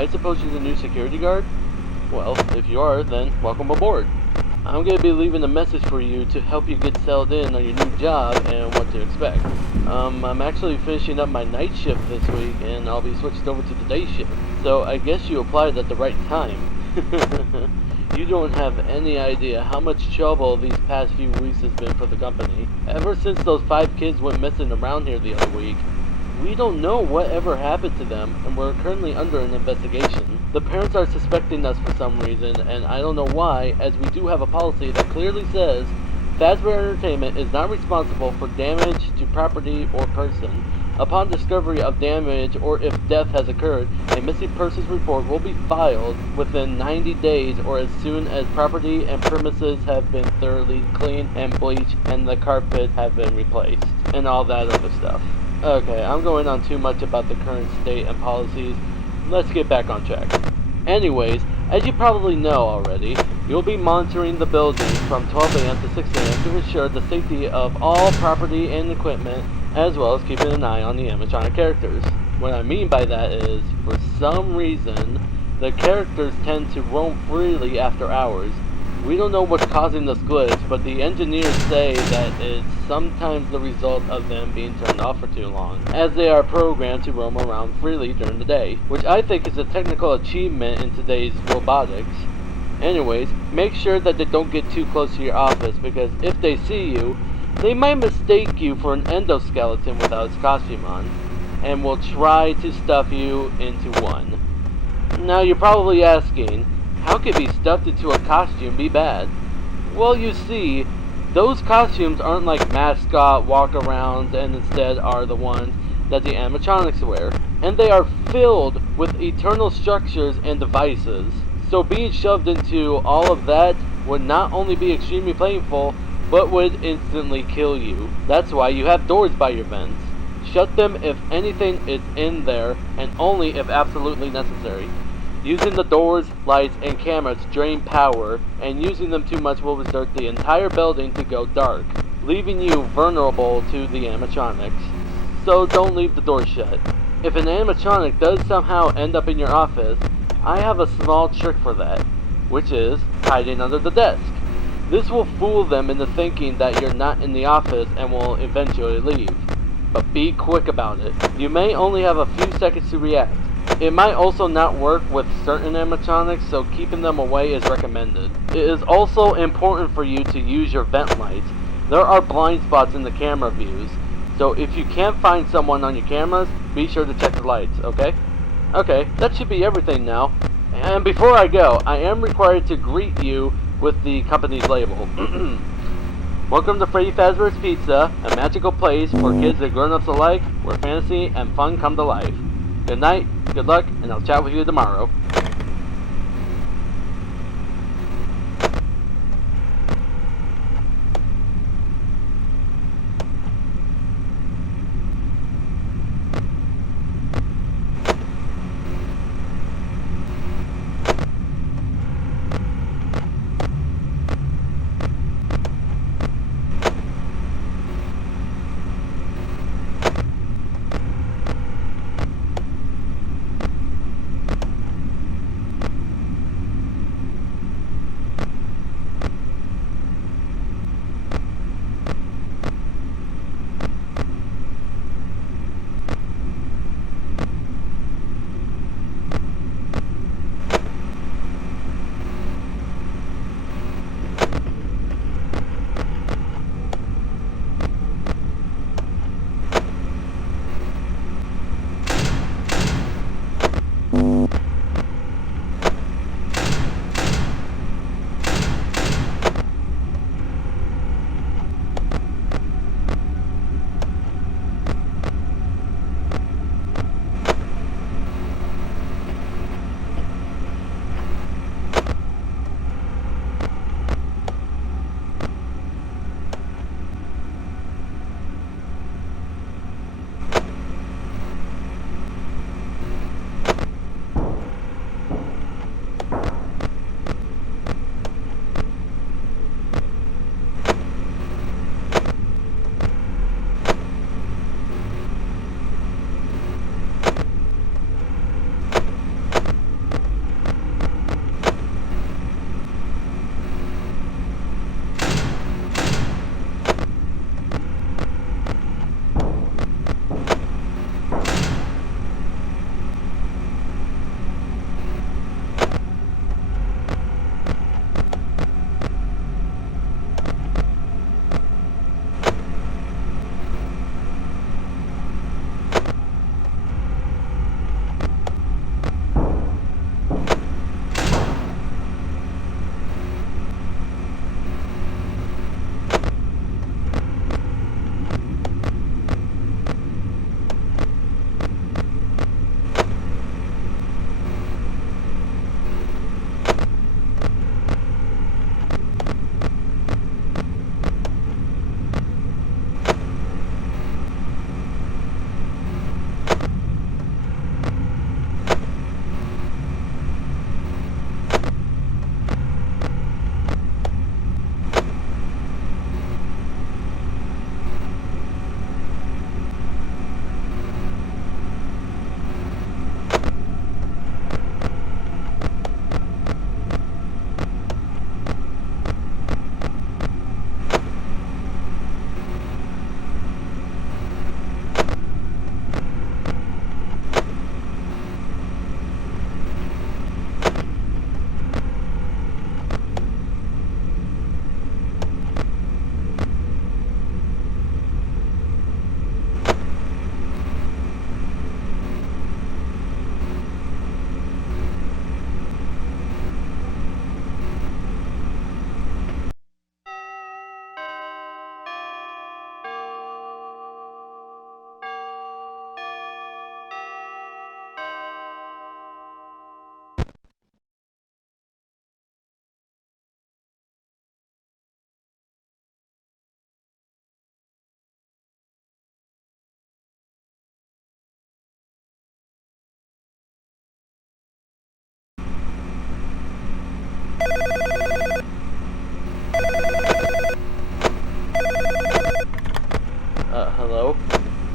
I suppose you're the new security guard? Well, if you are, then welcome aboard. I'm going to be leaving a message for you to help you get settled in on your new job and what to expect. I'm actually finishing up my night shift this week, and I'll be switched over to the day shift. So I guess you applied at the right time. You don't have any idea how much trouble these past few weeks has been for the company. Ever since those 5 kids went missing around here the other week, we don't know what happened to them, and we're currently under an investigation. The parents are suspecting us for some reason, and I don't know why, as we do have a policy that clearly says Fazbear Entertainment is not responsible for damage to property or person. Upon discovery of damage or if death has occurred, a missing persons report will be filed within 90 days or as soon as property and premises have been thoroughly cleaned and bleached and the carpet have been replaced, and all that other stuff. Okay, I'm going on too much about the current state and policies. Let's get back on track. Anyways, as you probably know already, you'll be monitoring the building from 12 a.m. to 6 a.m. to ensure the safety of all property and equipment, as well as keeping an eye on the animatronic characters. What I mean by that is, for some reason, the characters tend to roam freely after hours. We don't know what's causing this glitch, but the engineers say that it's sometimes the result of them being turned off for too long, as they are programmed to roam around freely during the day, which I think is a technical achievement in today's robotics. Anyways, make sure that they don't get too close to your office, because if they see you, they might mistake you for an endoskeleton without its costume on, and will try to stuff you into one. Now you're probably asking, how could be stuffed into a costume be bad? Well, you see, those costumes aren't like mascot walk-arounds and instead are the ones that the animatronics wear. And they are filled with eternal structures and devices. So being shoved into all of that would not only be extremely painful, but would instantly kill you. That's why you have doors by your vents. Shut them if anything is in there, and only if absolutely necessary. Using the doors, lights, and cameras drain power, and using them too much will result the entire building to go dark, leaving you vulnerable to the animatronics. So don't leave the door shut. If an animatronic does somehow end up in your office, I have a small trick for that, which is hiding under the desk. This will fool them into thinking that you're not in the office and will eventually leave. But be quick about it. You may only have a few seconds to react. It might also not work with certain animatronics, so keeping them away is recommended. It is also important for you to use your vent lights. There are blind spots in the camera views, so if you can't find someone on your cameras, be sure to check the lights, okay? Okay, that should be everything now. And before I go, I am required to greet you with the company's label. Welcome to Freddy Fazbear's Pizza, a magical place for kids and grown-ups alike, where fantasy and fun come to life. Good night, good luck, and I'll chat with you tomorrow.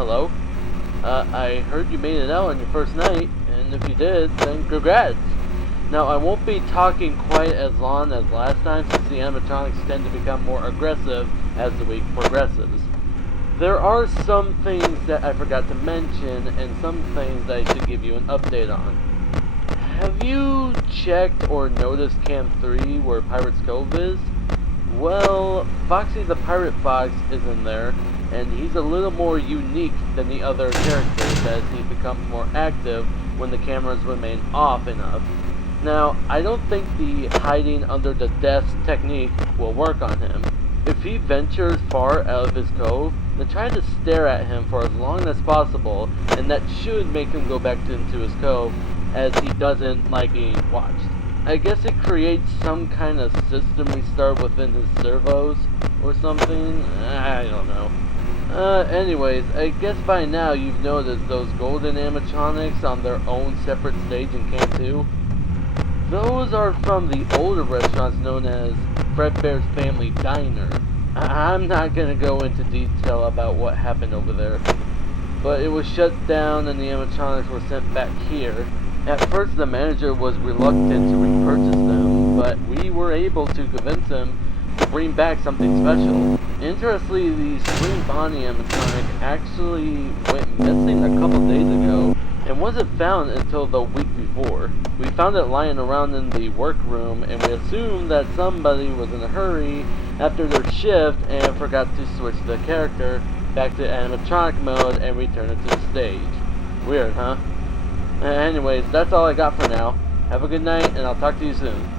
Hello? I heard you made it out on your first night, and if you did, then congrats! Now, I won't be talking quite as long as last time since the animatronics tend to become more aggressive as the week progresses. There are some things that I forgot to mention, and some things I should give you an update on. Have you checked or noticed Camp 3 where Pirate's Cove is? Well, Foxy the Pirate Fox is in there, and he's a little more unique than the other characters as he becomes more active when the cameras remain off enough. Now, I don't think the hiding under the desk technique will work on him. If he ventures far out of his cove, then try to stare at him for as long as possible, and that should make him go back into his cove, as he doesn't like being watched. I guess it creates some kind of system restart within his servos, or something, I don't know. Anyways, I guess by now you've noticed those golden animatronics on their own separate stage in Camp 2. Those are from the older restaurants known as Fredbear's Family Diner. I'm not gonna go into detail about what happened over there, but it was shut down and the animatronics were sent back here. At first the manager was reluctant to repurchase them, but we were able to convince him to bring back something special. Interestingly, the Spring Bonnie animatronic actually went missing a couple days ago and wasn't found until the week before. We found it lying around in the workroom, and we assumed that somebody was in a hurry after their shift and forgot to switch the character back to animatronic mode and return it to the stage. Weird, huh? Anyways, that's all I got for now. Have a good night, and I'll talk to you soon.